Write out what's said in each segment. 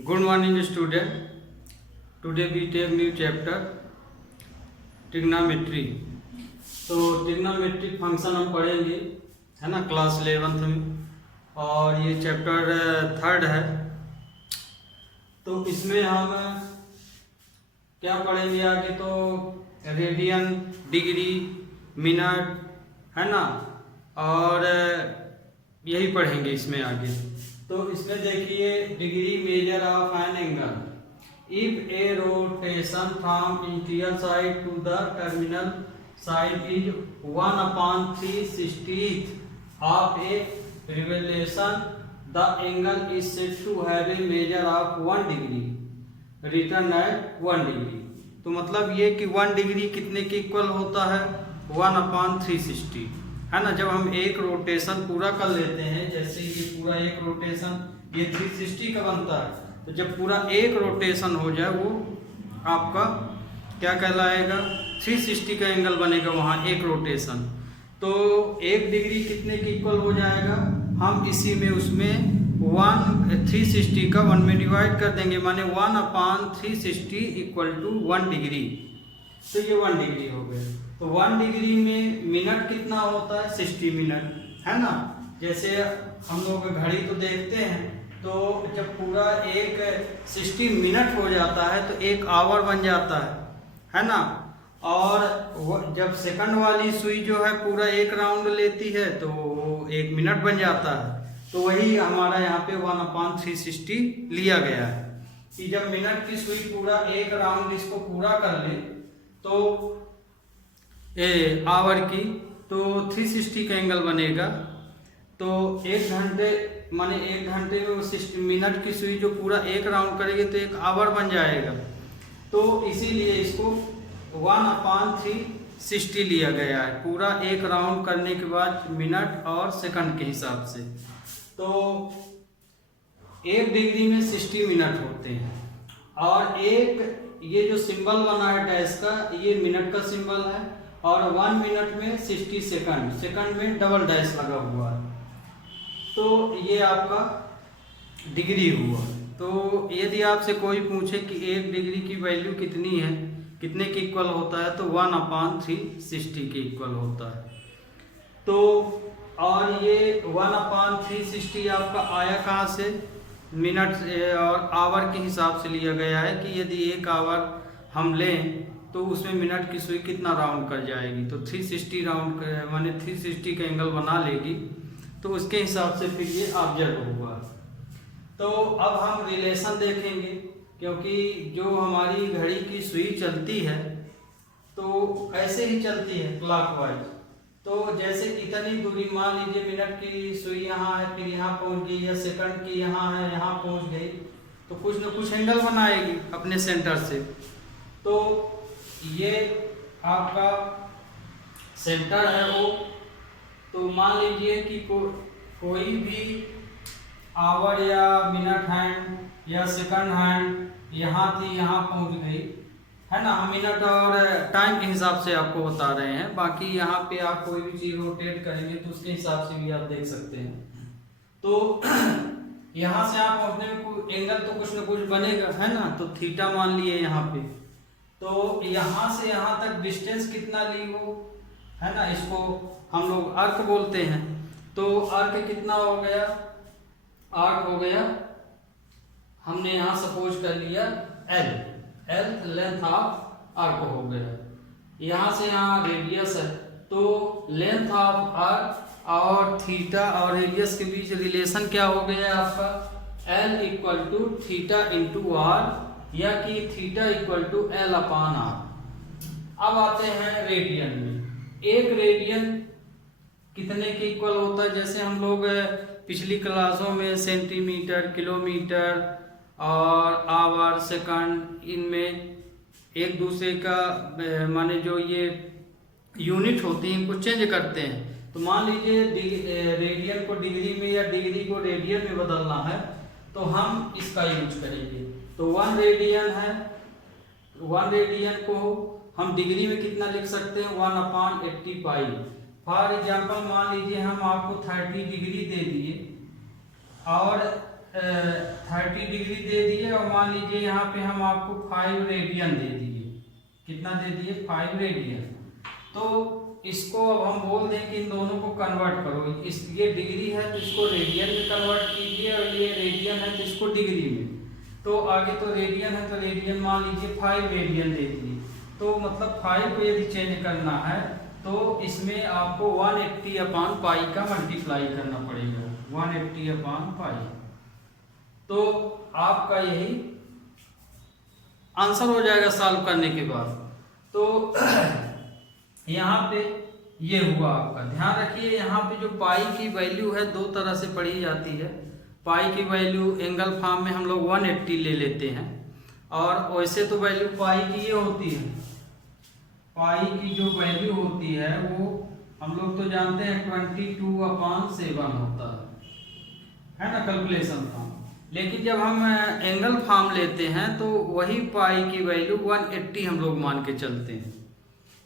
Good morning student. Today we take new chapter trigonometry. तो trigonometric function हम पढ़ेंगे, है ना, क्लास 11th में, और ये चैप्टर 3rd है। तो इसमें हम क्या पढ़ेंगे आगे? तो रेडियन, डिग्री, मिनट, है ना, और यही पढ़ेंगे इसमें आगे। तो इसमें देखिए, degree measure of an angle if a rotation from interior side to the terminal side is 1/360 of a revolution the angle is said to have a measure of 1 degree return at 1 degree. तो मतलब ये कि 1 degree कितने के equal होता है? 1/360, है ना। जब हम एक रोटेशन पूरा कर लेते हैं, जैसे ये पूरा एक रोटेशन ये 360 का बनता है, तो जब पूरा एक रोटेशन हो जाए वो आपका क्या कहलाएगा? 360 का एंगल बनेगा वहाँ एक रोटेशन। तो 1 डिग्री कितने की इक्वल हो जाएगा? हम इसी में उसमें 360 का 1 में डिवाइड कर देंगे, माने 1/360 इक्वल टू 1 डिग्री। तो ये 1 डिग्री हो गया। तो 1 डिग्री में मिनट कितना होता है? 60 मिनट, है ना। जैसे हम लोग घड़ी तो देखते हैं, तो जब पूरा एक 60 मिनट हो जाता है तो 1 आवर बन जाता है ना। और जब सेकंड वाली सुई जो है पूरा एक राउंड लेती है तो 1 मिनट बन जाता है। तो वही हमारा यहाँ पे 1/360 लिया गया है कि जब मिनट की सुई पूरा एक राउंड इसको पूरा कर ले तो आवर की, तो 360 का एंगल बनेगा। तो 1 घंटे माने 1 घंटे में 60 मिनट की सुई जो पूरा एक राउंड करेगी तो 1 आवर बन जाएगा। तो इसीलिए इसको 1/360 लिया गया है, पूरा एक राउंड करने के बाद मिनट और सेकंड के हिसाब से। तो 1 डिग्री में 60 मिनट होते हैं, और एक ये जो सिंबल बना है डैश का, ये मिनट का सिंबल है, और 1 मिनट में 60 सेकंड, सेकंड में डबल डैश लगा हुआ है। तो ये आपका डिग्री हुआ। तो यदि आपसे कोई पूछे कि 1 डिग्री की वैल्यू कितनी है, कितने के इक्वल होता है, तो 1/360 के इक्वल होता है। तो और ये 1/360 आपका आया कहाँ से? मिनट और आवर के हिसाब से लिया गया है कि यदि 1 आवर हम लें तो उसमें मिनट की सुई कितना राउंड कर जाएगी, तो 360 राउंड माने 360 का एंगल बना लेगी, तो उसके हिसाब से फिर ये ऑब्जेक्ट हुआ। तो अब हम रिलेशन देखेंगे, क्योंकि जो हमारी घड़ी की सुई चलती है तो कैसे ही चलती है? क्लॉकवाइज। तो जैसे इतनी दूरी, मान लीजिए मिनट की सुई यहाँ है, फिर यहाँ पहुँच गई, या सेकंड की यहाँ है, यहाँ पहुँच गई, तो कुछ न कुछ एंगल बनाएगी अपने सेंटर से। तो ये आपका सेंटर है वो। तो मान लीजिए कि कोई भी आवर या मिनट हैंड या सेकंड हैंड यहाँ थी, यहाँ पहुँच गई, है ना। हम मिनट और टाइम के हिसाब से आपको बता रहे हैं, बाकी यहाँ पे आप कोई भी चीज़ रोटेट करेंगे तो उसके हिसाब से भी आप देख सकते हैं। तो यहाँ से आप पहुँचने में कोई एंगल तो कुछ न कुछ बनेगा, है ना। तो थीटा मान लिए यहाँ पे, तो यहाँ से यहाँ तक डिस्टेंस कितना ली वो, है ना, इसको हम लोग आर्क बोलते हैं। तो आर्क कितना हो गया? आर्क हो गया, हमने यहाँ सपोज कर लिया L लेंथ ऑफ आर्क हो गया। यहाँ से यहाँ रेडियस है, तो लेंथ ऑफ आर्क और थीटा और रेडियस के बीच रिलेशन क्या हो गया आपका? L = थीटा इंटू आर, या कि थीटा = L/r। अब आते हैं रेडियन में। 1 रेडियन कितने के इक्वल होता है? जैसे हम लोग पिछली क्लासों में सेंटीमीटर, किलोमीटर और आवर, सेकंड, इनमें एक दूसरे का माने जो ये यूनिट होती हैं इनको चेंज करते हैं। तो मान लीजिए रेडियन को डिग्री में या डिग्री को रेडियन में बदलना है, तो हम इसका यूज करेंगे। तो 1 रेडियन है, 1 रेडियन को हम डिग्री में कितना लिख सकते हैं? 1/80 पाई। फॉर एग्जाम्पल मान लीजिए हम आपको 30 डिग्री दे दिए, और 30 डिग्री दे दिए और मान लीजिए यहाँ पे हम आपको 5 रेडियन दे दिए। कितना दे दिए? 5 रेडियन। तो इसको अब हम बोल दें कि इन दोनों को कन्वर्ट करो। ये डिग्री है तो इसको रेडियन में कन्वर्ट कीजिए और ये रेडियन है तो इसको डिग्री में। तो आगे तो रेडियन है तो रेडियन मान लीजिए 5 रेडियन दे दिए। तो मतलब 5 को यदि चेंज करना है तो इसमें आपको 180 अपॉन पाई का मल्टीप्लाई करना पड़ेगा, 180 अपॉन पाई। तो आपका यही आंसर हो जाएगा सॉल्व करने के बाद। तो यहाँ पे ये हुआ आपका। ध्यान रखिए यहाँ पे जो पाई की वैल्यू है दो तरह से पढ़ी जाती है। पाई की वैल्यू एंगल फॉर्म में हम लोग 180 ले लेते हैं और वैसे तो वैल्यू पाई की ये होती है। पाई की जो वैल्यू होती है वो हम लोग तो जानते हैं 22/7 होता है ना कैलकुलेशन फॉर्म। लेकिन जब हम एंगल फॉर्म लेते हैं तो वही पाई की वैल्यू 180 हम लोग मान के चलते हैं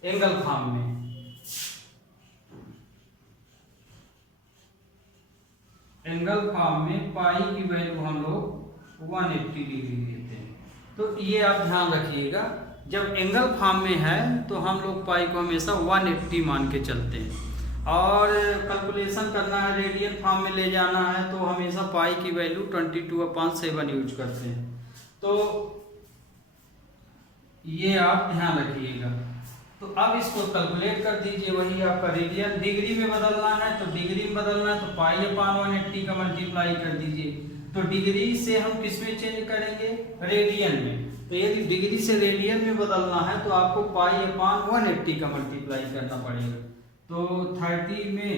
एंगल फॉर्म में। एंगल फॉर्म में पाई की वैल्यू हम लोग 180 डिग्री लेते हैं। तो ये आप ध्यान रखिएगा, जब एंगल फॉर्म में है तो हम लोग पाई को हमेशा 180 मान के चलते हैं। और कैलकुलेशन करना है, रेडियन फॉर्म में ले जाना है तो हमेशा पाई की वैल्यू 22/7 यूज करते हैं। तो ये आप ध्यान रखिएगा। तो अब इसको कैलकुलेट कर दीजिए। वही आपका रेडियन डिग्री में बदलना है तो डिग्री में बदलना है तो पाई अपॉन 180 का मल्टीप्लाई कर दीजिए। तो डिग्री से हम किस में चेंज करेंगे? रेडियन में। तो यदि डिग्री से रेडियन में बदलना है तो आपको पाई अपॉन 180 का मल्टीप्लाई करना पड़ेगा। तो 30 में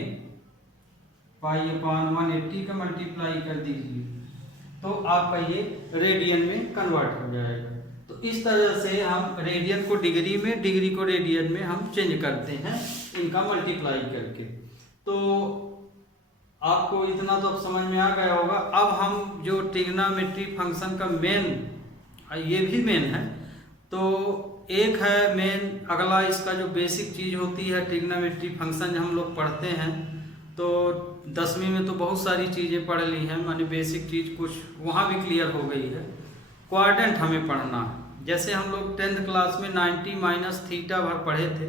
पाई अपॉन 180 का मल्टीप्लाई कर दीजिए तो आपका ये रेडियन में कन्वर्ट हो जाएगा। तो इस तरह से हम रेडियन को डिग्री में, डिग्री को रेडियन में हम चेंज करते हैं इनका मल्टीप्लाई करके। तो आपको इतना तो अब समझ में आ गया होगा। अब हम जो ट्रिग्नोमेट्री फंक्शन का मेन, ये भी मेन है, तो एक है मेन, अगला इसका जो बेसिक चीज़ होती है ट्रिग्नोमेट्री फंक्शन हम लोग पढ़ते हैं। तो 10वीं में तो बहुत सारी चीज़ें पढ़ ली हैं, माने बेसिक चीज़ कुछ वहाँ भी क्लियर हो गई है। क्वाड्रेंट हमें पढ़ना है। जैसे हम लोग 10th क्लास में 90 माइनस थीटा भर पढ़े थे,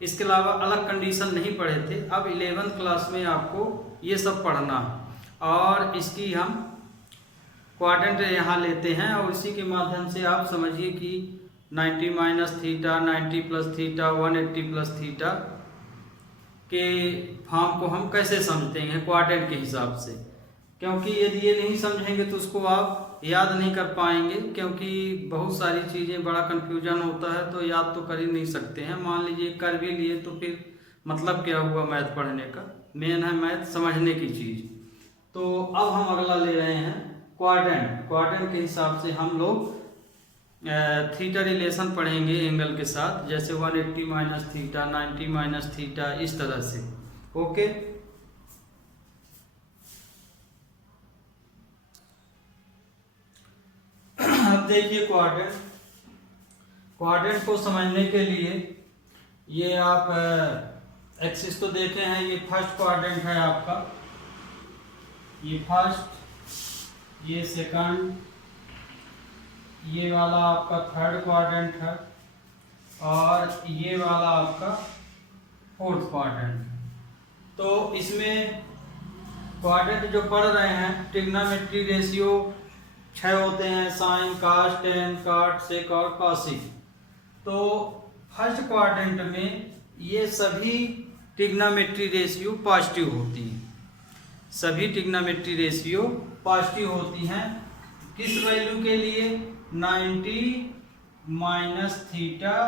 इसके अलावा अलग कंडीशन नहीं पढ़े थे। अब 11th क्लास में आपको ये सब पढ़ना है और इसकी हम क्वाड्रेंट यहाँ लेते हैं और इसी के माध्यम से आप समझिए कि 90 minus theta, 90 plus theta, 180 plus theta के फॉर्म को हम कैसे समझते हैं क्वाड्रेंट के हिसाब से। क्योंकि यदि ये नहीं समझेंगे तो उसको आप याद नहीं कर पाएंगे, क्योंकि बहुत सारी चीज़ें बड़ा कन्फ्यूजन होता है तो याद तो कर ही नहीं सकते हैं। मान लीजिए कर भी लिए तो फिर मतलब क्या हुआ मैथ पढ़ने का? मेन है मैथ समझने की चीज़। तो अब हम अगला ले रहे हैं क्वाड्रेंट। क्वाड्रेंट के हिसाब से हम लोग थीटा रिलेशन पढ़ेंगे एंगल के साथ, जैसे 180 माइनस थीटा, 90 माइनस थीटा, इस तरह से। ओके, अब देखिए क्वाड्रेंट। क्वाड्रेंट को समझने के लिए ये आप एक्सिस तो देखे हैं, ये फर्स्ट क्वाड्रेंट है आपका, ये फर्स्ट, ये सेकंड, ये वाला आपका थर्ड क्वाड्रेंट है और ये वाला आपका फोर्थ क्वाड्रेंट। तो इसमें क्वाड्रेंट जो पढ़ रहे हैं, ट्रिग्नोमेट्री रेशियो 6 होते हैं, साइन, कॉस, टेन, कॉट, सेक और कॉसिक। तो फर्स्ट क्वाड्रेंट में ये सभी ट्रिग्नोमेट्री रेशियो पॉजिटिव होती हैं। सभी ट्रिग्नोमेट्री रेशियो पॉजिटिव होती हैं। किस वैल्यू के लिए? 90 माइनस थीटा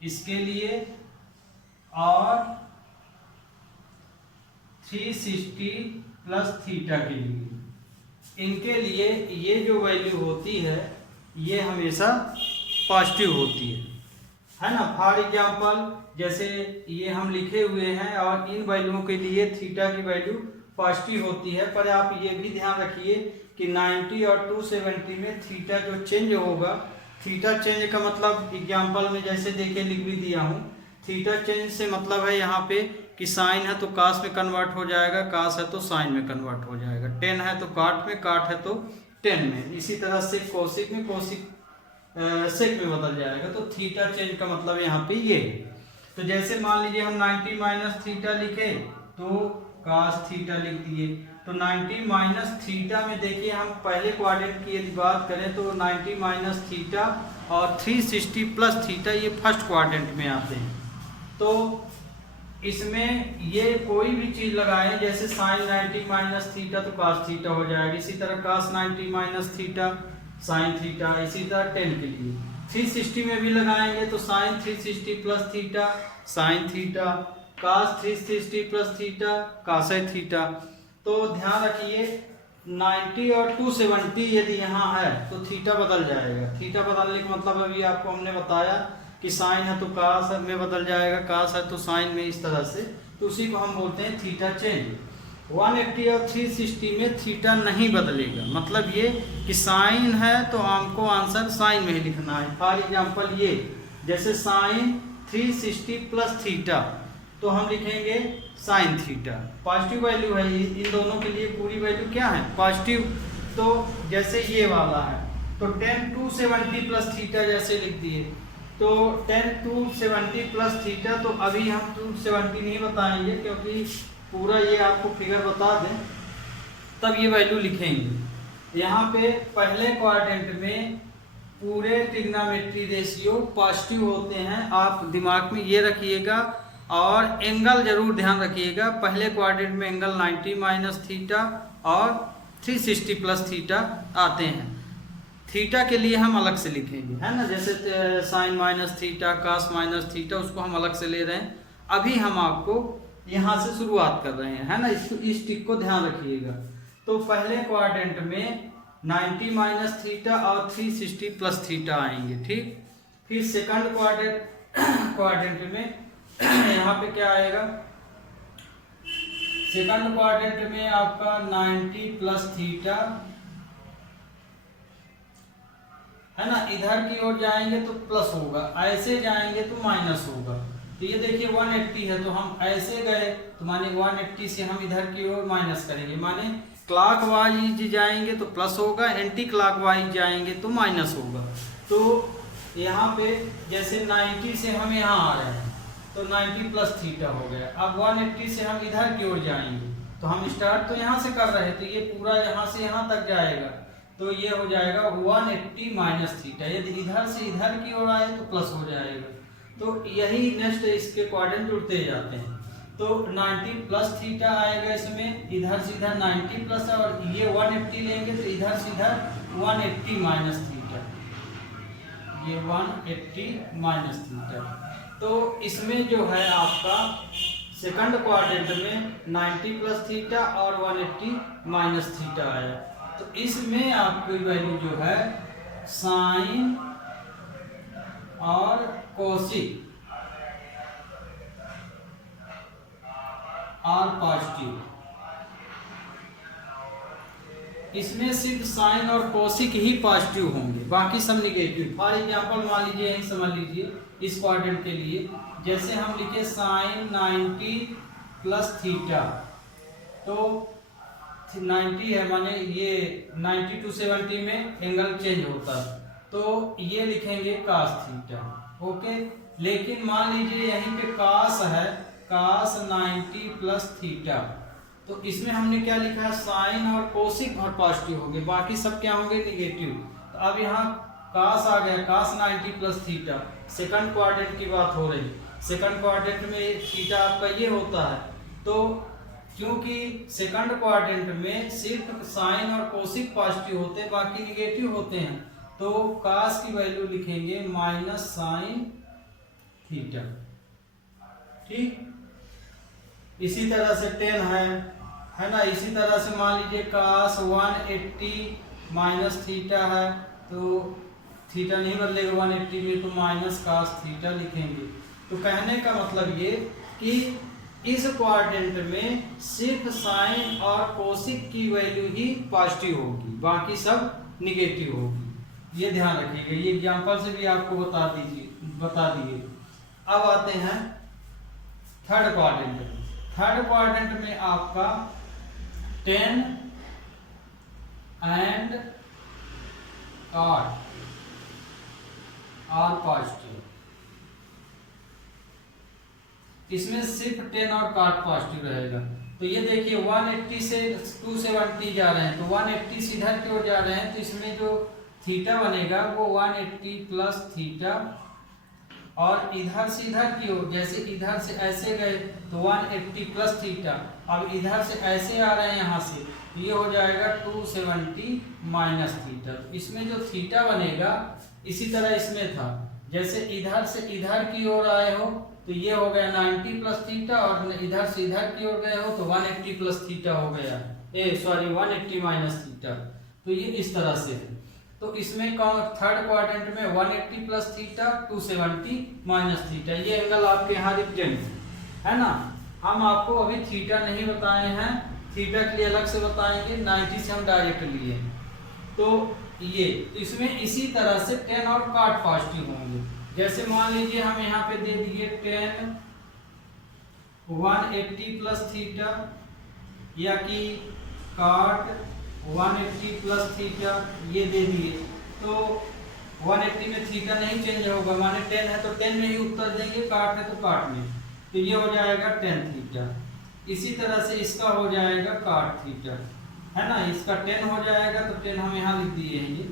इसके लिए और 360 प्लस थीटा के लिए। इनके लिए ये जो वैल्यू होती है ये हमेशा पॉजिटिव होती है ना। फॉर एग्जाम्पल जैसे ये हम लिखे हुए हैं और इन वैल्यूओं के लिए थीटा की वैल्यू पॉजिटिव होती है। पर आप ये भी ध्यान रखिए कि 90 और 270 में थीटा जो चेंज होगा, थीटा चेंज का मतलब एग्जाम्पल में जैसे देखिए लिख भी दिया हूँ, थीटा चेंज से मतलब है यहाँ पे कि साइन है तो कास में कन्वर्ट हो जाएगा, कास है तो साइन में कन्वर्ट हो जाएगा, टेन है तो काट में, काट है तो टेन में। इसी तरह से कोसिक में, कोसिक सेक में बदल जाएगा। तो थीटा चेंज का मतलब यहाँ पे ये है। तो जैसे मान लीजिए हम 90 माइनस थीटा लिखे तो कास थीटा लिख दिए। तो 90 माइनस थीटा में देखिए हम पहले क्वाड्रेंट की यदि बात करें तो 90 माइनस थीटा और 360 प्लस थीटा ये फर्स्ट क्वाड्रेंट में आते हैं। तो इसमें ये कोई भी चीज लगाएं, जैसे साइन 90 माइनस थीटा तो कास थीटा हो जाएगा, इसी तरह कास 90 माइनस थीटा साइन थीटा, इसी तरह 10 के लिए 360 में भी लगाएंगे तो sine 360 plus theta sine theta, cos 360 plus theta cos theta. तो ध्यान रखिए 90 और 270 यदि यहाँ है तो थीटा बदल जाएगा। थीटा बदलने का मतलब अभी आपको हमने बताया कि साइन है तो कास में बदल जाएगा, कास है तो साइन में, इस तरह से। तो उसी को हम बोलते हैं थीटा चेंज। 180 और 360 में थीटा नहीं बदलेगा, मतलब ये कि साइन है तो हमको आंसर साइन में ही लिखना है। फॉर एग्जांपल ये जैसे साइन 360 प्लस थीटा तो हम लिखेंगे साइन थीटा, पॉजिटिव वैल्यू है, इन दोनों के लिए पूरी वैल्यू क्या है पॉजिटिव। तो जैसे ये वाला है तो 10 270 प्लस थीटा जैसे लिख दिए तो 10 270 प्लस थीटा। तो अभी हम 270 नहीं बताएंगे क्योंकि पूरा ये आपको फिगर बता दें तब ये वैल्यू लिखेंगे। यहाँ पे पहले क्वाड्रेंट में पूरे ट्रिग्नोमेट्री रेशियो पॉजिटिव होते हैं, आप दिमाग में ये रखिएगा। और एंगल जरूर ध्यान रखिएगा, पहले क्वाड्रेंट में एंगल 90 माइनस थीटा और 360 प्लस थीटा आते हैं। थीटा के लिए हम अलग से लिखेंगे, है ना, जैसे sine minus theta cos minus theta उसको हम अलग से ले रहे हैं। अभी हम आपको यहाँ से शुरुआत कर रहे हैं, है ना, इस टिक को ध्यान रखिएगा। तो पहले क्वाड्रेंट में 90 माइनस थीटा और 360 प्लस थीटा आएंगे, ठीक। फिर सेकंड क्वाड्रेंट में यहाँ पे क्या आएगा, सेकंड क्वाड्रेंट में आपका 90 प्लस थीटा, है ना, इधर की ओर जाएंगे तो प्लस होगा, ऐसे जाएंगे तो माइनस होगा। तो ये देखिए 180 है तो हम ऐसे गए तो माने 180 से हम इधर की ओर माइनस करेंगे, माने क्लॉकवाइज जाएंगे तो प्लस होगा, एंटी क्लॉकवाइज जाएंगे तो माइनस होगा। तो यहाँ पे जैसे 90 से हम यहाँ आ रहे हैं तो 90 प्लस थीटा हो गया। अब 180 से हम इधर की ओर जाएंगे तो हम स्टार्ट तो यहाँ से कर रहे हैं तो ये पूरा यहाँ से यहाँ तक जाएगा तो ये हो जाएगा 180 माइनस थीटा। यदि इधर से इधर की ओर आए तो प्लस हो जाएगा। तो यही नेक्स्ट इसके क्वाड्रेंट जुड़ते जाते हैं। तो 90 प्लस थीटा आएगा इसमें, इधर से इधर 90 प्लस और ये 180 लेंगे तो इधर से इधर 180 माइनस थीटा, ये 180 माइनस थीटा। तो इसमें जो है आपका सेकंड क्वाड्रेंट में 90 प्लस थीटा और 180 माइनस थीटा आया। तो इसमें आपकी वैल्यू जो है साइन और कोसिक और पॉजिटिव, इसमें सिर्फ साइन और कोसिक ही पॉजिटिव होंगे, बाकी सब निगेटिव। फॉर एग्जांपल मान लीजिए यही समझ लीजिए इस क्वाड्रेंट के लिए, जैसे हम लिखे साइन 90 प्लस थीटा तो 90 है, माने ये 90 to 70 में एंगल चेंज होता है तो ये लिखेंगे कास थीटा, ओके। लेकिन मान लीजिए यहीं पे कास है, कास 90 प्लस थीटा, तो इसमें हमने क्या लिखा है साइन और कोसिक और पॉजिटिव हो गए, बाकी सब क्या होंगे निगेटिव। तो अब यहाँ कास आ गया, कास 90 प्लस थीटा, सेकंड क्वाड्रेंट की बात हो रही। सेकंड क्वाड्रेंट में थीटा आपका ये होता है, तो क्योंकि सेकंड क्वाड्रेंट में सिर्फ साइन और कोसिक पॉजिटिव होते हैं, बाकी निगेटिव होते हैं, तो कास की वैल्यू लिखेंगे माइनस साइन थीटा, ठीक। इसी तरह से 10 है ना। इसी तरह से मान लीजिए कास 180 माइनस थीटा है तो थीटा नहीं बदलेगा 180 में, तो माइनस कास थीटा लिखेंगे। तो कहने का मतलब ये कि इस क्वाड्रेंट में सिर्फ साइन और कोसिक की वैल्यू ही पॉजिटिव होगी, बाकी सब निगेटिव होगी, ये ध्यान रखिएगा। ये एग्जांपल से भी आपको बता दिए। अब आते हैं थर्ड क्वाड्रेंट में। थर्ड क्वाड्रेंट में आपका 10 एंड cot आर पॉजिटिव, इसमें सिर्फ 10 और cot पॉजिटिव रहेगा। तो ये देखिए 180 से 270 जा रहे हैं, तो 180 से इधर की ओर जा रहे हैं, तो इसमें जो थीटा बनेगा वो 180 प्लस थीटा, और इधर से इधर की ओर, जैसे इधर से ऐसे गए तो 180 प्लस थीटा, अब इधर से ऐसे आ रहे हैं यहाँ से, तो ये हो जाएगा 270 माइनस थीटा। इसमें जो थीटा बनेगा इसी तरह इसमें था, जैसे इधर से इधर की ओर आए हो तो ये हो गया 90 प्लस थीटा, और इधर से इधर की ओर गए हो तो 180 प्लस थीटा हो गया, 180 माइनस थीटा। तो ये इस तरह से है। तो इसमें थर्ड क्वाड्रेंट में 180 प्लस थीटा, 270 माइनस थीटा, ये एंगल आपके यहाँ रिप्रेजेंट है ना। हम आपको अभी थीटा नहीं बताए हैं, थीटा के लिए अलग से बताएंगे, 90 से हम डायरेक्ट लिए। तो ये इसमें इसी तरह से 10 और cot पॉजिटिव होंगे। जैसे मान लीजिए हम यहाँ पे दे दिए 10 180 प्लस थीटा, या कि cot 180 प्लस थीटा, ये दे दिए। तो 180 में थीटा नहीं चेंज होगा, माने 10 है तो 10 में ही उत्तर देंगे, cot है तो cot में, तो ये हो जाएगा 10 थीटा। इसी तरह से इसका हो जाएगा cot थीटा, है ना, इसका 10 हो जाएगा, तो 10 हम यहाँ लिख दिए हैं ये।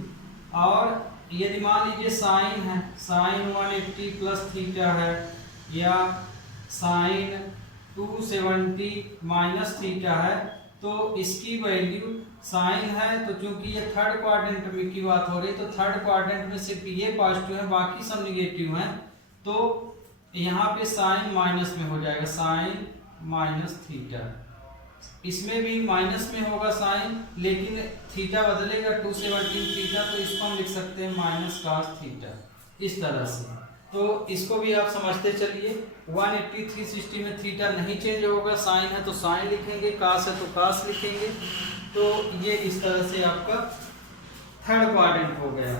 और यदि मान लीजिए साइन है, साइन 180 प्लस थीटा है, या साइन 270 माइनस थीटा है, तो इसकी वैल्यू साइन है, तो चूंकि ये थर्ड क्वाड्रेंट में की बात हो रही, तो थर्ड क्वाड्रेंट में सिर्फ ये पॉजिटिव है, बाकी सब निगेटिव हैं, तो यहाँ पे साइन माइनस में हो जाएगा, साइन माइनस थीटा। इसमें भी माइनस में होगा साइन, लेकिन थीटा बदलेगा 270 थीटा, तो इसको हम लिख सकते हैं माइनस cos थीटा, इस तरह से। तो इसको भी आप समझते चलिए, 180 360 में थीटा नहीं चेंज होगा, साइन है तो साइन लिखेंगे, cos है तो cos लिखेंगे। तो ये इस तरह से आपका थर्ड क्वाड्रेंट हो गया।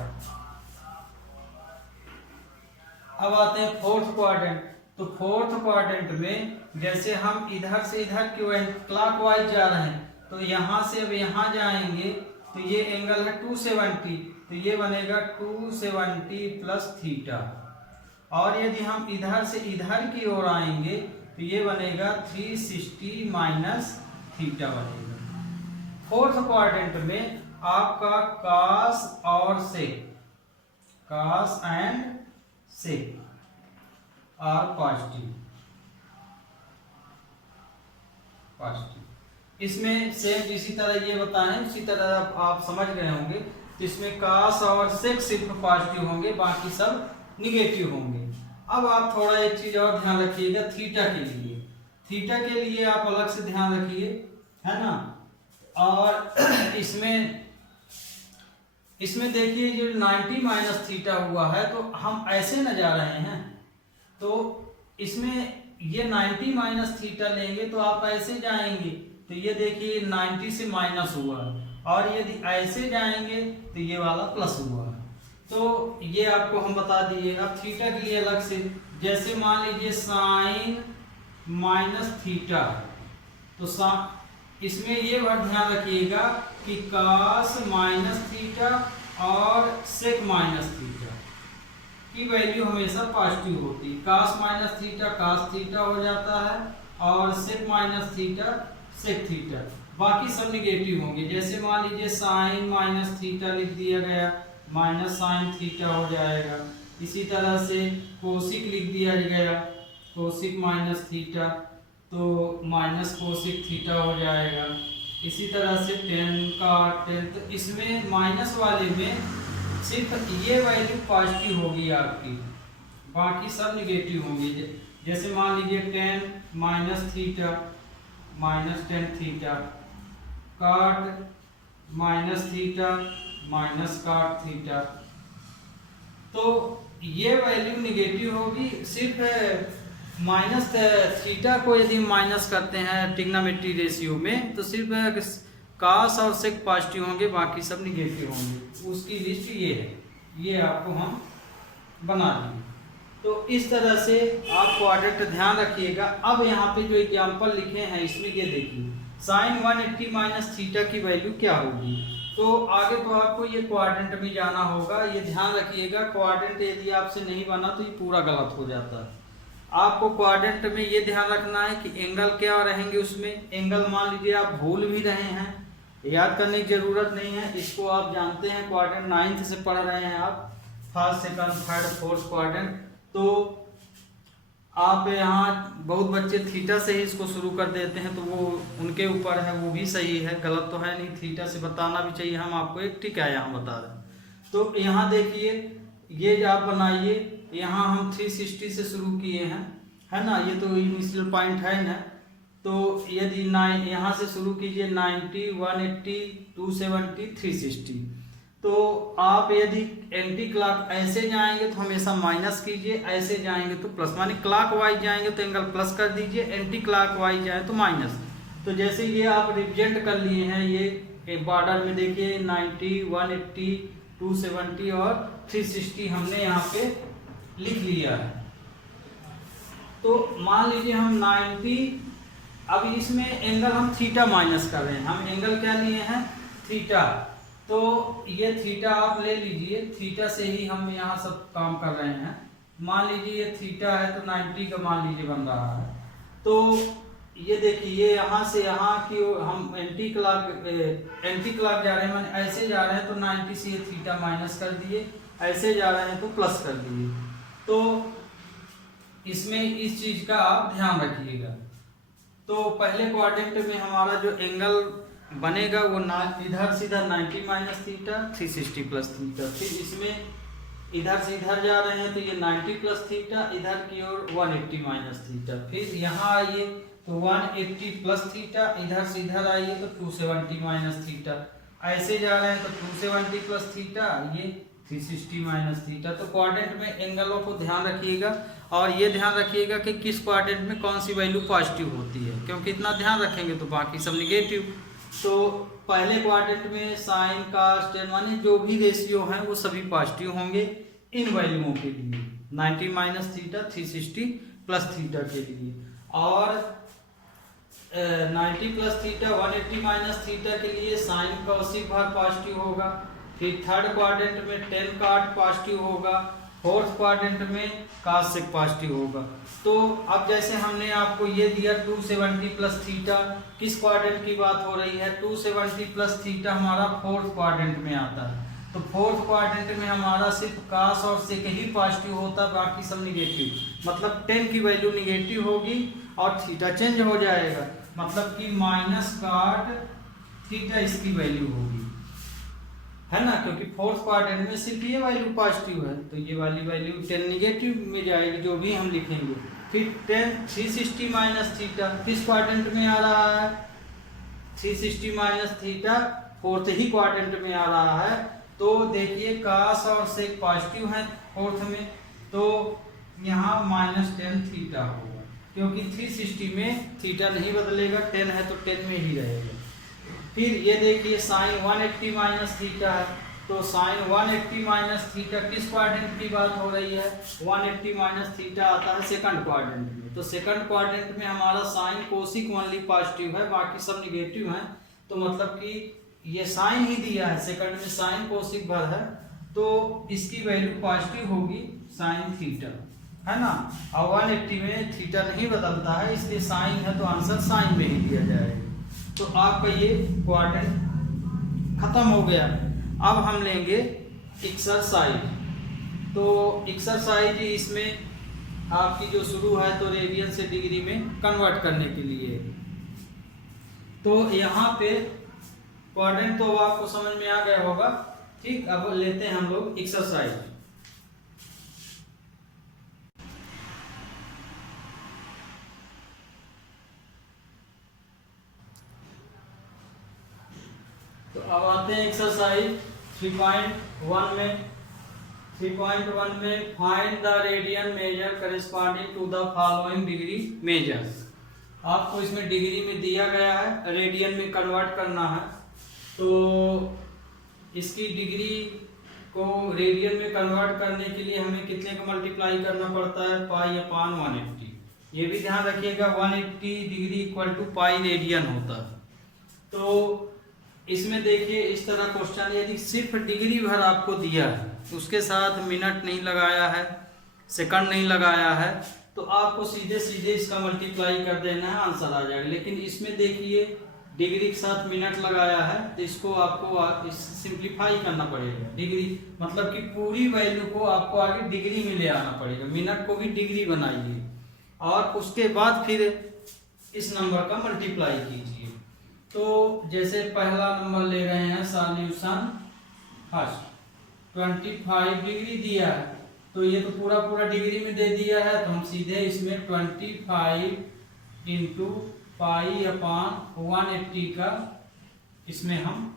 अब आते हैं फोर्थ क्वाड्रेंट। तो फोर्थ क्वाड्रेंट में जैसे हम इधर से इधर की क्लॉकवाइज जा रहे हैं, तो यहाँ से अब यहाँ जाएंगे, तो ये एंगल है 270, तो ये बनेगा 270 प्लस थीटा। और यदि हम इधर से इधर की ओर आएंगे तो ये बनेगा 360 माइनस थीटा बनेगा। फोर्थ क्वाड्रेंट में आपका cos और sec, cos and sec are positive, इसमें सेम इसी तरह ये बताएं, उसी तरह आप समझ गए होंगे। तो इसमें cos और sec सिर्फ पॉजिटिव होंगे, बाकी सब निगेटिव होंगे। अब आप थोड़ा एक चीज और ध्यान रखिएगा, थीटा के लिए, थीटा के लिए आप अलग से ध्यान रखिए, है ना। और इसमें देखिए जो 90 माइनस थीटा हुआ है, तो हम ऐसे न जा रहे हैं, तो इसमें ये 90 माइनस थीटा लेंगे तो आप ऐसे जाएंगे, तो ये देखिए 90 से माइनस हुआ, और यदि ऐसे जाएंगे तो ये वाला प्लस हुआ। तो ये आपको हम बता दिए। अब थीटा के लिए अलग से, जैसे मान लीजिए साइन माइनस थीटा, तो इसमें ये बात ध्यान रखिएगा कि cos माइनस थीटा और sec माइनस थीटा की वैल्यू हमेशा पॉजिटिव होती है। cos minus theta cos theta हो जाता है, और sec minus theta sec theta, बाकी सब निगेटिव होंगे। जैसे मान लीजिए साइन माइनस थीटा लिख दिया गया, माइनस साइन थीटा हो जाएगा। इसी तरह से कोसिक लिख दिया गया, कोसिक माइनस थीटा, तो माइनस कोसिक थीटा हो जाएगा। इसी तरह से टेन का टेन, तो इसमें माइनस वाले में सिर्फ ये वैल्यू पॉजिटिव होगी आपकी, बाकी सब निगेटिव होंगे। जैसे मान लीजिए 10 minus theta minus 10 theta, cot minus theta minus cot theta, तो ये वैल्यू निगेटिव होगी। सिर्फ माइनस थीटा को यदि माइनस करते हैं ट्रिग्नोमेट्री रेशियो में, तो सिर्फ cos और sec पॉजिटिव होंगे, बाकी सब निगेटिव होंगे। उसकी लिस्ट ये है, ये आपको हम बना देंगे। तो इस तरह से आप क्वाड्रेंट ध्यान रखिएगा। अब यहाँ पे जो एग्जाम्पल लिखे हैं इसमें ये देखिए, साइन 180 माइनस थीटा की वैल्यू क्या होगी। तो आगे तो आपको ये क्वाड्रेंट में जाना होगा, ये ध्यान रखिएगा। क्वाड्रेंट यदि आपसे नहीं बना तो ये पूरा गलत हो जाता है। आपको क्वाड्रेंट में ये ध्यान रखना है कि एंगल क्या रहेंगे उसमें। एंगल मान लीजिए आप भूल भी रहे हैं, याद करने की जरूरत नहीं है, इसको आप जानते हैं। क्वाड्रेंट 9th से पढ़ रहे हैं आप, first second third fourth quadrant. तो आप यहाँ बहुत बच्चे थीटा से ही इसको शुरू कर देते हैं, तो वो उनके ऊपर है, वो भी सही है, गलत तो है नहीं। थीटा से बताना भी चाहिए, हम आपको एक ठीक है यहाँ बता रहे हैं। तो यहाँ देखिए, ये जो आप बनाइए, यहाँ हम 360 से शुरू किए हैं, है ना, ये तो इनिशियल पॉइंट है ना। तो यदि यहाँ से शुरू कीजिए 90, 180, 270, 360। तो आप यदि एंटी क्लॉक ऐसे जाएंगे तो हमेशा माइनस कीजिए, ऐसे जाएंगे तो प्लस, माने क्लॉक वाइज जाएंगे तो एंगल प्लस कर दीजिए, एंटी क्लॉक वाइज जाए तो माइनस। तो जैसे ये आप रिप्रेजेंट कर लिए हैं, ये बॉर्डर में देखिए 90, 180, 270 और 360 हमने यहाँ पे लिख लिया है। तो मान लीजिए हम 90, अब इसमें एंगल हम थीटा माइनस कर रहे हैं, हम एंगल क्या लिए हैं, थीटा। तो ये थीटा आप ले लीजिए, थीटा से ही हम यहाँ सब काम कर रहे हैं। मान लीजिए ये थीटा है तो 90 का मान लीजिए बन रहा है। तो ये देखिए, ये यहाँ से यहाँ की हम एंटी क्लॉक जा रहे हैं, माने ऐसे जा रहे हैं तो 90 से ये थीटा माइनस कर दिए, ऐसे जा रहे हैं तो प्लस कर दिए। तो इसमें इस चीज का आप ध्यान रखिएगा। तो पहले क्वाड्रेंट में हमारा जो एंगल बनेगा वो इधर सीधा 90 माइनस थीटा, 360 प्लस थीटा। फिर इसमें इधर से इधर जा रहे हैं तो ये 90 प्लस थीटा, इधर की ओर 180 माइनस थीटा। फिर यहाँ आइए तो 180 प्लस थीटा, इधर से इधर आइए तो 270 माइनस थीटा। ऐसे जा रहे हैं तो 270 प्लस थीटा, ये 360 माइनस थीटा। तो क्वाड्रेंट में एंगलों को ध्यान रखिएगा, और ये ध्यान रखिएगा कि किस क्वाड्रेंट में कौन सी वैल्यू पॉजिटिव होती है, क्योंकि इतना ध्यान रखेंगे तो बाकी सब निगेटिव। तो पहले क्वाड्रेंट में साइन कॉस टेन माने जो भी रेशियो हैं वो सभी पॉजिटिव होंगे इन वैल्यूओं के लिए, 90 माइनस थीटा, 360 प्लस थीटा के लिए। और 90 प्लस थीटा, 180 माइनस थीटा के लिए साइन कॉसिक भार पॉजिटिव होगा। फिर थर्ड क्वाड्रेंट में टेन कॉट पॉजिटिव होगा, फोर्थ क्वाड्रेंट में कॉस सेक पॉजिटिव होगा। तो अब जैसे हमने आपको ये दिया 270 प्लस थीटा, किस क्वाड्रेंट की बात हो रही है, 270 प्लस थीटा हमारा फोर्थ क्वाड्रेंट में आता है। तो फोर्थ क्वाड्रेंट में हमारा सिर्फ कॉस और सेक ही पॉजिटिव होता है, बाकी सब निगेटिव। मतलब 10 की वैल्यू निगेटिव होगी और थीटा चेंज हो जाएगा, मतलब कि माइनस कॉट थीटा इसकी वैल्यू होगी, है ना, क्योंकि फोर्थ क्वाड्रेंट में सिर्फ ये वैल्यू पॉजिटिव है, तो ये वाली वैल्यू 10 निगेटिव में जाएगी, जो भी हम लिखेंगे। फिर 360 माइनस थीटा किस क्वाड्रेंट में आ रहा है, 360 माइनस थीटा फोर्थ ही क्वाड्रेंट में आ रहा है। तो देखिए कॉस और सेक पॉजिटिव है फोर्थ में, तो यहाँ -10 थीटा होगा, क्योंकि 360 में थीटा नहीं बदलेगा, 10 है तो 10 में ही रहेगा। फिर ये देखिए साइन 180 माइनस थीटा है, तो साइन 180 माइनस थीटा किस क्वाड्रेंट की बात हो रही है, 180 माइनस थीटा आता है सेकंड क्वाड्रेंट में। तो सेकंड क्वाड्रेंट में हमारा साइन कोसिक ओनली पॉजिटिव है, बाकी सब निगेटिव हैं। तो मतलब कि ये साइन ही दिया है, सेकंड में साइन कोसिक भर है, तो इसकी वैल्यू पॉजिटिव होगी साइन थीटा, है ना। और 180 में थीटा नहीं बदलता है, इसलिए साइन है तो आंसर साइन में ही दिया जाएगा। तो आपका ये क्वाड्रेंट खत्म हो गया। अब हम लेंगे एक्सरसाइज। तो एक्सरसाइज इसमें आपकी जो शुरू है तो रेडियन से डिग्री में कन्वर्ट करने के लिए। तो यहाँ पे क्वाड्रेंट तो आपको समझ में आ गया होगा, ठीक। अब लेते हैं हम लोग एक्सरसाइज। तो अब आते हैं एक्सरसाइज 3.1 में। 3.1 में find the radian measure corresponding to the following degree measures. आपको इसमें डिग्री में दिया गया है, रेडियन में कन्वर्ट करना है। तो इसकी डिग्री को रेडियन में कन्वर्ट करने के लिए हमें कितने का मल्टीप्लाई करना पड़ता है, पाई अपान 180। ये भी ध्यान रखिएगा 180 degree equal to pi radian होता है। तो इसमें देखिए इस तरह क्वेश्चन, यदि सिर्फ डिग्री भर आपको दिया है, उसके साथ मिनट नहीं लगाया है, सेकंड नहीं लगाया है, तो आपको सीधे सीधे इसका मल्टीप्लाई कर देना है, आंसर आ जाएगा। लेकिन इसमें देखिए डिग्री के साथ मिनट लगाया है, तो इसको आपको सिंप्लीफाई करना पड़ेगा। डिग्री मतलब कि पूरी वैल्यू को आपको आगे डिग्री में ले आना पड़ेगा, मिनट को भी डिग्री बनाइए और उसके बाद फिर इस नंबर का मल्टीप्लाई कीजिए। तो जैसे पहला नंबर ले रहे हैं सॉल्यूशन फर्स्ट, 25 डिग्री दिया है, तो ये तो पूरा पूरा डिग्री में दे दिया है, तो हम सीधे इसमें 25 इंटू पाई अपान 180 का इसमें हम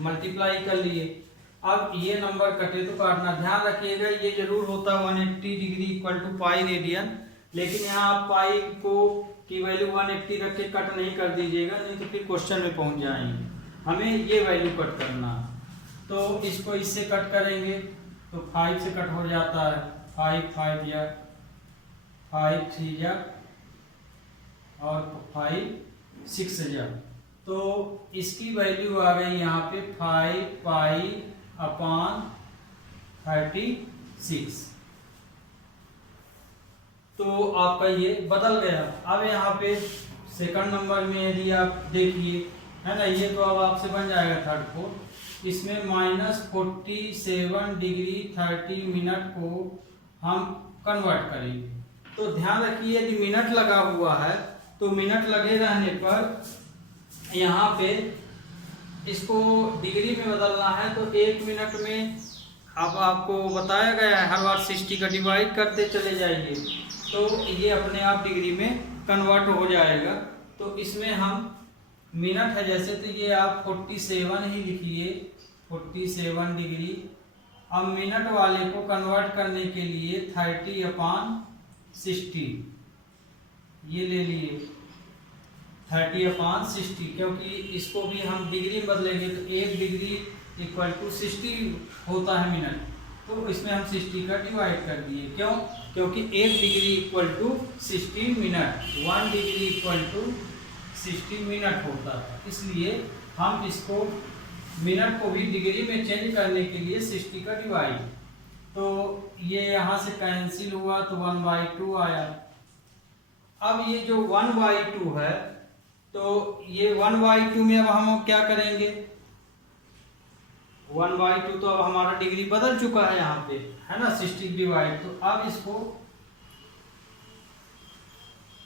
मल्टीप्लाई कर लिए। अब ये नंबर कटे तो काटना, ध्यान रखिएगा ये जरूर होता है 180 degree equal to pi radian, लेकिन यहाँ आप पाई को की वैल्यू 180 रख के कट नहीं कर दीजिएगा, नहीं तो फिर क्वेश्चन में पहुंच जाएंगे। हमें ये वैल्यू कट करना, तो इसको इससे कट करेंगे तो 5 से कट हो जाता है, 5 5 या 5 3 या और 5 6 जा, तो इसकी वैल्यू आ गई यहाँ पे 5 पाई अपान 36। तो आपका ये बदल गया। अब यहाँ पे सेकंड नंबर में यदि आप देखिए, है ना, ये तो अब आपसे बन जाएगा थर्ड को, इसमें -47 डिग्री 30 मिनट को हम कन्वर्ट करेंगे। तो ध्यान रखिए यदि मिनट लगा हुआ है तो मिनट लगे रहने पर यहाँ पे इसको डिग्री में बदलना है, तो 1 मिनट में अब आपको बताया गया है हर बार 60 का डिवाइड करते चले जाइए, तो ये अपने आप डिग्री में कन्वर्ट हो जाएगा। तो इसमें हम मिनट है जैसे, तो ये आप 47 ही लिखिए, 47 डिग्री। अब मिनट वाले को कन्वर्ट करने के लिए 30 अपान 60 ये ले लिए, 30 अपान 60, क्योंकि इसको भी हम डिग्री में बदलेंगे तो 1 डिग्री इक्वल टू 60 होता है मिनट, तो इसमें हम 60 का डिवाइड कर दिए। क्यों? क्योंकि 1 degree equal to 60 minute, 1 degree equal to 60 minute होता है, इसलिए हम इसको मिनट को भी डिग्री में चेंज करने के लिए 60 का डिवाइड, तो ये यहाँ से कैंसिल हुआ तो 1/2 आया। अब ये जो 1/2 है, तो ये 1/2 में अब हम क्या करेंगे, 1/2 तो अब हमारा डिग्री बदल चुका है यहाँ पे, है ना, 60 डिवाइड, तो अब इसको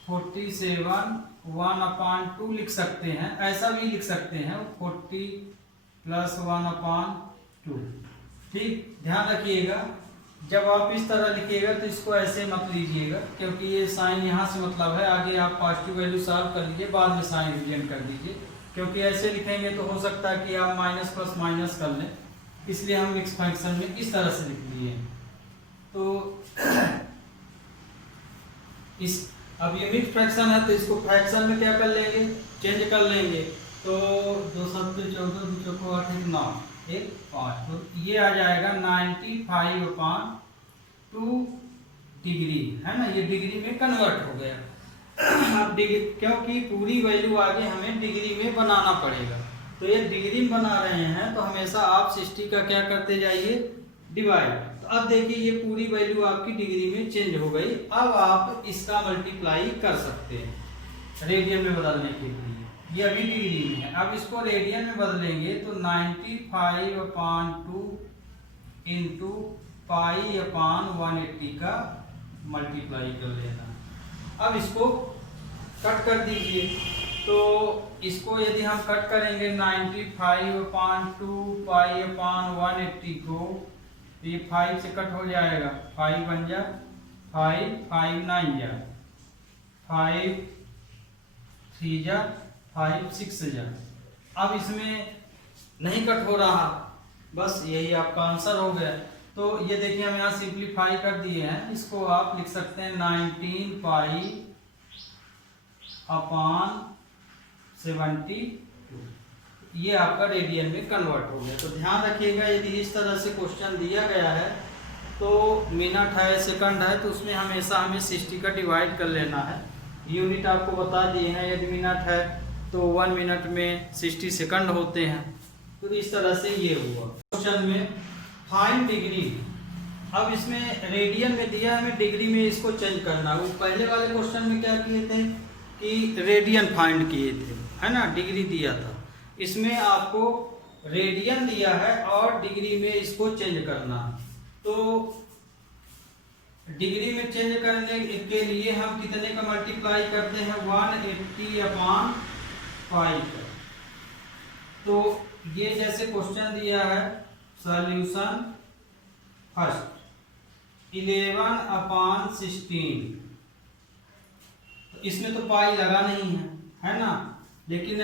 47 1/2 लिख सकते हैं, ऐसा भी लिख सकते हैं 40 + 1/2। ठीक, ध्यान रखिएगा जब आप इस तरह लिखिएगा तो इसको ऐसे मत लीजिएगा, क्योंकि ये साइन यहाँ से मतलब है, आगे आप पॉजिटिव वैल्यू सॉल्व कर लीजिए, बाद में साइन रिप्रेजेंट कर दीजिए, क्योंकि ऐसे लिखेंगे तो हो सकता है कि आप माइनस प्लस माइनस कर लें, इसलिए हम मिक्स फंक्शन में इस तरह से लिख लिए। तो इस अब ये मिक्स फ्रैक्शन है, तो इसको फ्रैक्शन में क्या कर लेंगे, चेंज कर लेंगे, तो 2 7 14 2 4 8 9 1 5, तो ये आ जाएगा 95/2 डिग्री, है ना, ये डिग्री में कन्वर्ट हो गया। अब डिग्री, क्योंकि पूरी वैल्यू आगे हमें डिग्री में बनाना पड़ेगा, तो ये डिग्री में बना रहे हैं, तो हमेशा आप 60 का क्या करते जाइए, डिवाइड। तो अब देखिए ये पूरी वैल्यू आपकी डिग्री में चेंज हो गई। अब आप इसका मल्टीप्लाई कर सकते हैं रेडियन में बदलने के लिए, ये अभी डिग्री में है, अब इसको रेडियन में बदलेंगे तो 95/2 इंटू पाई अपान 180 का मल्टीप्लाई कर लेना। अब इसको कट कर दीजिए, तो इसको यदि हम कट करेंगे 95/2 पाई अपान 180 को, तो ये 5 से कट हो जाएगा, 5 बन जा 5 5 9 जा 5 3 जा 5 6 जा। अब इसमें नहीं कट हो रहा, बस यही आपका आंसर हो गया। तो ये देखिए हम यहाँ सिंप्लीफाई कर दिए हैं, इसको आप लिख सकते हैं 19 पाई अपान 72। ये आपका रेडियन में कन्वर्ट हो गया। तो ध्यान रखिएगा, यदि इस तरह से क्वेश्चन दिया गया है तो मिनट है, सेकंड है, तो उसमें हमेशा हमें 60 का डिवाइड कर लेना है। यूनिट आपको बता दिए हैं, यदि मिनट है तो 1 मिनट में 60 सेकंड होते हैं। तो इस तरह से ये हुआ। क्वेश्चन में फाइंड डिग्री, अब इसमें रेडियन में दिया है, हमें डिग्री में इसको चेंज करना। वो पहले वाले क्वेश्चन में क्या किए थे कि रेडियन फाइंड किए थे, है ना, डिग्री दिया था। इसमें आपको रेडियन दिया है और डिग्री में इसको चेंज करना। तो डिग्री में चेंज करने के लिए हम कितने का मल्टीप्लाई करते हैं, 180/5 का। तो ये जैसे क्वेश्चन दिया है, सॉल्यूशन फर्स्ट 11/16, तो इसमें तो पाई लगा नहीं है ना, लेकिन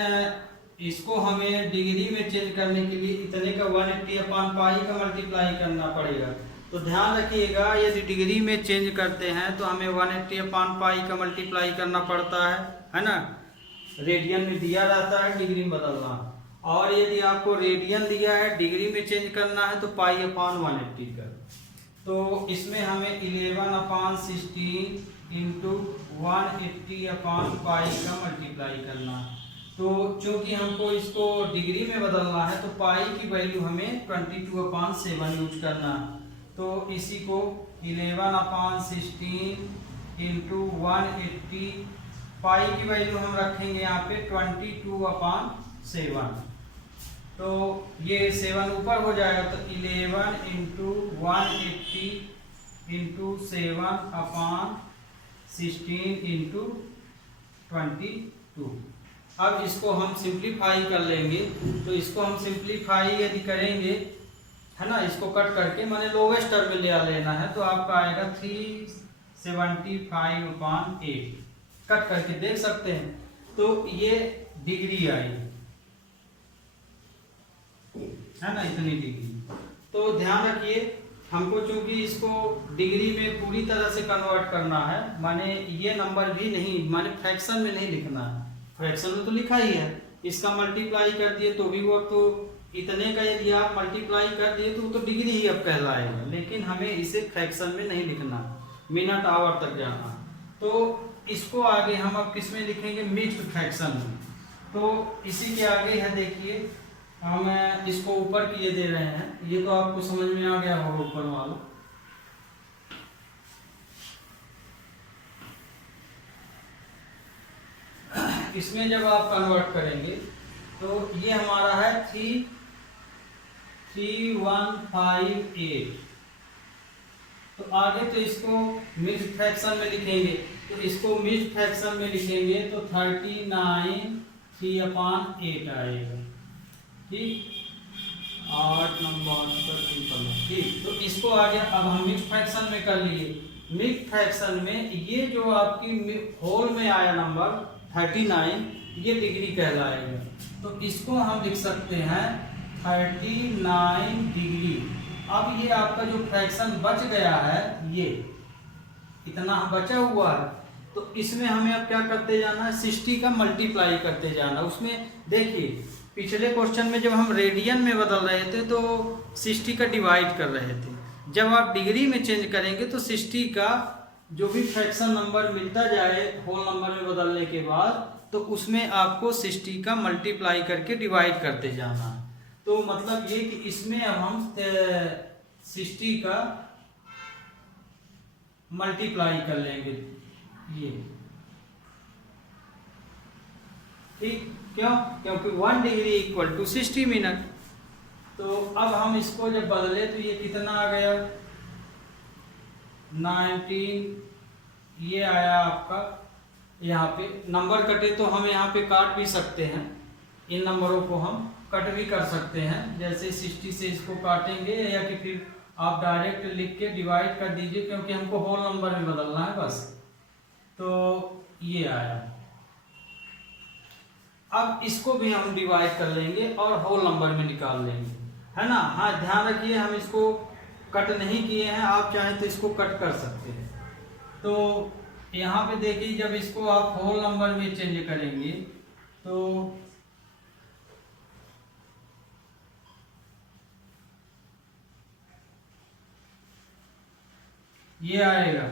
इसको हमें डिग्री में चेंज करने के लिए इतने का 180/पाई का मल्टीप्लाई करना पड़ेगा। तो ध्यान रखिएगा, यदि डिग्री में चेंज करते हैं तो हमें 180/पाई का मल्टीप्लाई करना पड़ता है ना। रेडियन में दिया रहता है, डिग्री में बदलना। और यदि आपको रेडियन दिया है, डिग्री में चेंज करना है तो पाई/180 का। तो इसमें हमें 11/16 इंटू 180/पाई का मल्टीप्लाई करना है। तो चूंकि हमको इसको डिग्री में बदलना है तो पाई की वैल्यू हमें 22/7 यूज करना है। तो इसी को 11/16 इंटू 180, पाई की वैल्यू हम रखेंगे यहाँ पे 22/7। तो ये 7 ऊपर हो जाएगा, तो 11 इंटू 180 इंटू 7/16 इंटू 22। अब इसको हम सिंप्लीफाई कर लेंगे। तो इसको हम सिंप्लीफाई यदि करेंगे, है ना, इसको कट करके मैंने लोवेस्ट टर्म में ले लेना है, तो आपका आएगा 375/8। कट करके देख सकते हैं। तो ये डिग्री आई, है ना, इतनी डिग्री। तो ध्यान रखिए, हमको चूंकि इसको डिग्री में पूरी तरह से कन्वर्ट करना है, माने ये नंबर भी नहीं, माने फ्रैक्शन में नहीं लिखना है। फ्रैक्शन में तो लिखा ही है, इसका मल्टीप्लाई कर दिए तो भी वो अब तो इतने का यदि आप मल्टीप्लाई कर दिए तो वो तो डिग्री ही अब कहलाएगा। लेकिन हमें इसे फ्रैक्शन में नहीं लिखना, मिनट आवर तक जाना। तो इसको आगे हम अब किस में लिखेंगे, मिक्स्ड फ्रैक्शन में। तो इसी के आगे है, देखिए हम इसको ऊपर किए दे रहे हैं। ये तो आपको समझ में आ गया होगा ऊपर वाला। इसमें जब आप कन्वर्ट करेंगे तो ये हमारा है 33158। तो आगे तो इसको मिक्स्ड फ्रैक्शन में लिखेंगे। तो इसको मिक्स्ड फ्रैक्शन में लिखेंगे तो 39/3/8 आएगा। ठीक, 8 नंबर सिंपल है। ठीक, तो इसको आगे अब हम मिक्स्ड फ्रैक्शन में कर लिए। मिक्स्ड फ्रैक्शन में ये जो आपकी होल में आया नंबर 39, ये डिग्री कहलाएगा। तो इसको हम लिख सकते हैं 39 डिग्री। अब ये आपका जो फ्रैक्शन बच गया है, ये इतना बचा हुआ है, तो इसमें हमें अब क्या करते जाना है, 60 का मल्टीप्लाई करते जाना। उसमें देखिए पिछले क्वेश्चन में जब हम रेडियन में बदल रहे थे तो 60 का डिवाइड कर रहे थे। जब आप डिग्री में चेंज करेंगे तो 60 का जो भी फ्रैक्शन नंबर मिलता जाए होल नंबर में बदलने के बाद, तो उसमें आपको 60 का मल्टीप्लाई करके डिवाइड करते जाना है। तो मतलब ये कि इसमें अब हम 60 का मल्टीप्लाई कर लेंगे ये। ठीक, क्यों? क्योंकि 1 डिग्री इक्वल टू 60 मिनट। तो अब हम इसको जब बदले तो ये कितना आ गया, 19। ये आया आपका, यहाँ पे नंबर कटे तो हम यहाँ पे काट भी सकते हैं, इन नंबरों को हम कट भी कर सकते हैं। जैसे 60 से इसको काटेंगे, या कि फिर आप डायरेक्ट लिख के डिवाइड कर दीजिए, क्योंकि हमको होल नंबर में बदलना है बस। तो ये आया। अब इसको भी हम डिवाइड कर लेंगे और होल नंबर में निकाल लेंगे, है ना। हाँ, ध्यान रखिए, हम इसको कट नहीं किए हैं, आप चाहें तो इसको कट कर सकते हैं। तो यहाँ पे देखिए, जब इसको आप होल नंबर में चेंज करेंगे तो ये आएगा।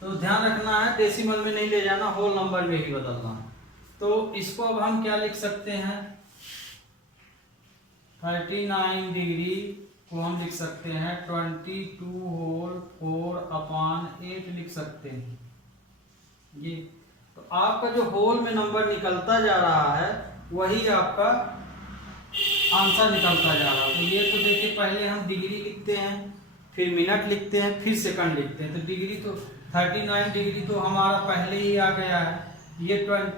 तो ध्यान रखना है, डेसिमल में नहीं ले जाना, होल नंबर में ही बदलना। तो इसको अब हम क्या लिख सकते हैं, 39 डिग्री को हम लिख सकते हैं 22 होल 4/8 लिख सकते हैं ये। तो आपका जो होल में नंबर निकलता जा रहा है वही आपका आंसर निकलता जा रहा है। तो ये तो देखिए, पहले हम डिग्री लिखते हैं, फिर मिनट लिखते हैं, फिर सेकंड लिखते हैं। तो डिग्री तो 39 डिग्री तो हमारा पहले ही आ गया है। ये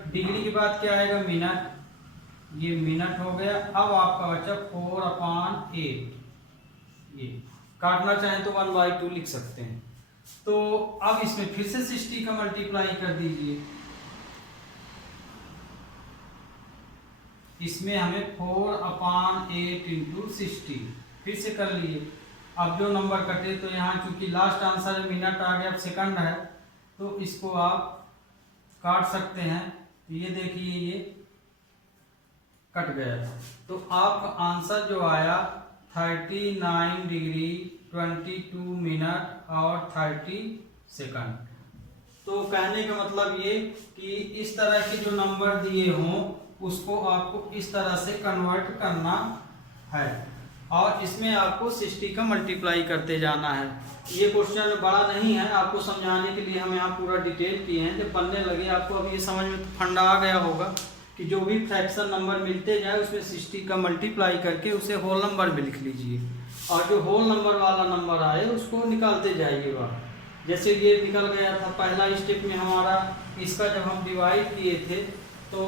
डिग्री के बाद क्या आएगा, मिनट, ये मिनट हो गया। अब आपका बचा 4/8। ये काटना चाहें तो 1/2 लिख सकते हैं। तो अब इसमें फिर से 60 का मल्टीप्लाई कर दीजिए। इसमें हमें 4/8 इंटू 60 फिर से कर लिए। अब जो नंबर कटे, तो यहाँ चूंकि लास्ट आंसर मिनट आ गया, अब सेकंड है, तो इसको आप काट सकते हैं। तो ये देखिए, ये कट गया। तो आपका आंसर जो आया 39 डिग्री 22 मिनट और 30 सेकंड। तो कहने का मतलब ये कि इस तरह के जो नंबर दिए हों उसको आपको इस तरह से कन्वर्ट करना है, और इसमें आपको 60 का मल्टीप्लाई करते जाना है। ये क्वेश्चन बड़ा नहीं है, आपको समझाने के लिए हम यहाँ पूरा डिटेल किए हैं। जब बनने लगे आपको अब ये समझ में फंडा आ गया होगा कि जो भी फ्रैक्शन नंबर मिलते जाए उसमें 60 का मल्टीप्लाई करके उसे होल नंबर में लिख लीजिए, और जो होल नंबर वाला नंबर आए उसको निकालते जाइएगा। जैसे ये निकल गया था पहला स्टेप में हमारा, इसका जब हम डिवाइड किए थे तो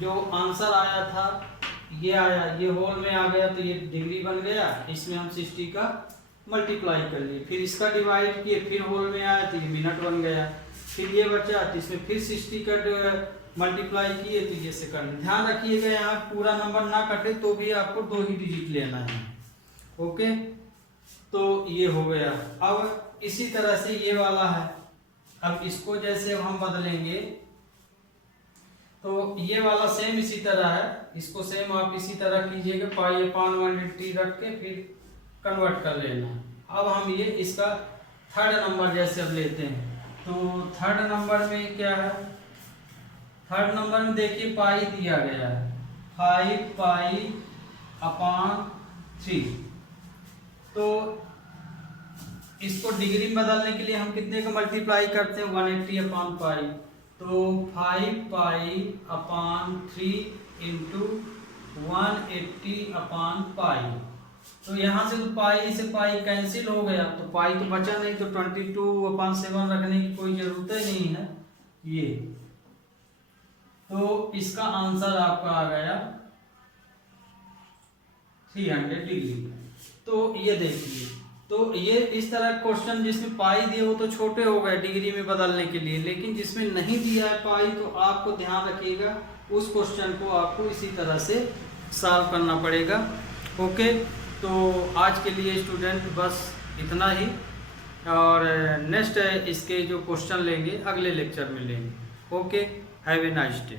जो आंसर आया था ये आया, ये होल में आ गया, तो ये डिग्री बन गया। इसमें हम 60 का मल्टीप्लाई कर लिए, फिर इसका डिवाइड किए, फिर होल में आया तो ये मिनट बन गया। फिर ये बचा तो इसमें फिर 60 का मल्टीप्लाई किए तो ये सेकंड। ध्यान रखिएगा यहाँ पूरा नंबर ना कटे तो भी आपको 2 ही डिजिट लेना है। ओके, तो ये हो गया। अब इसी तरह से ये वाला है, अब इसको जैसे हम बदलेंगे तो ये वाला सेम इसी तरह है, इसको सेम आप इसी तरह कीजिएगा, π/180 रख के फिर कन्वर्ट कर लेना। अब हम ये इसका थर्ड नंबर जैसे अब लेते हैं, तो थर्ड नंबर में क्या है, थर्ड नंबर में देखिए पाई दिया गया है 5π/3। तो इसको डिग्री में बदलने के लिए हम कितने का मल्टीप्लाई करते हैं, 180/π। तो 5π/3 इंटू 180/π। तो यहाँ से तो पाई से पाई कैंसिल हो गया, तो पाई तो बचा नहीं, तो 22/7 रखने की कोई जरूरत ही नहीं है ये। तो इसका आंसर आपका आ गया 300 डिग्री। तो ये देखिए, तो ये इस तरह क्वेश्चन जिसमें पाई दिए वो तो छोटे हो गए डिग्री में बदलने के लिए, लेकिन जिसमें नहीं दिया है पाई तो आपको ध्यान रखिएगा उस क्वेश्चन को आपको इसी तरह से सॉल्व करना पड़ेगा। ओके, तो आज के लिए स्टूडेंट बस इतना ही, और नेक्स्ट इसके जो क्वेश्चन लेंगे अगले लेक्चर में लेंगे। Okay, have a nice day.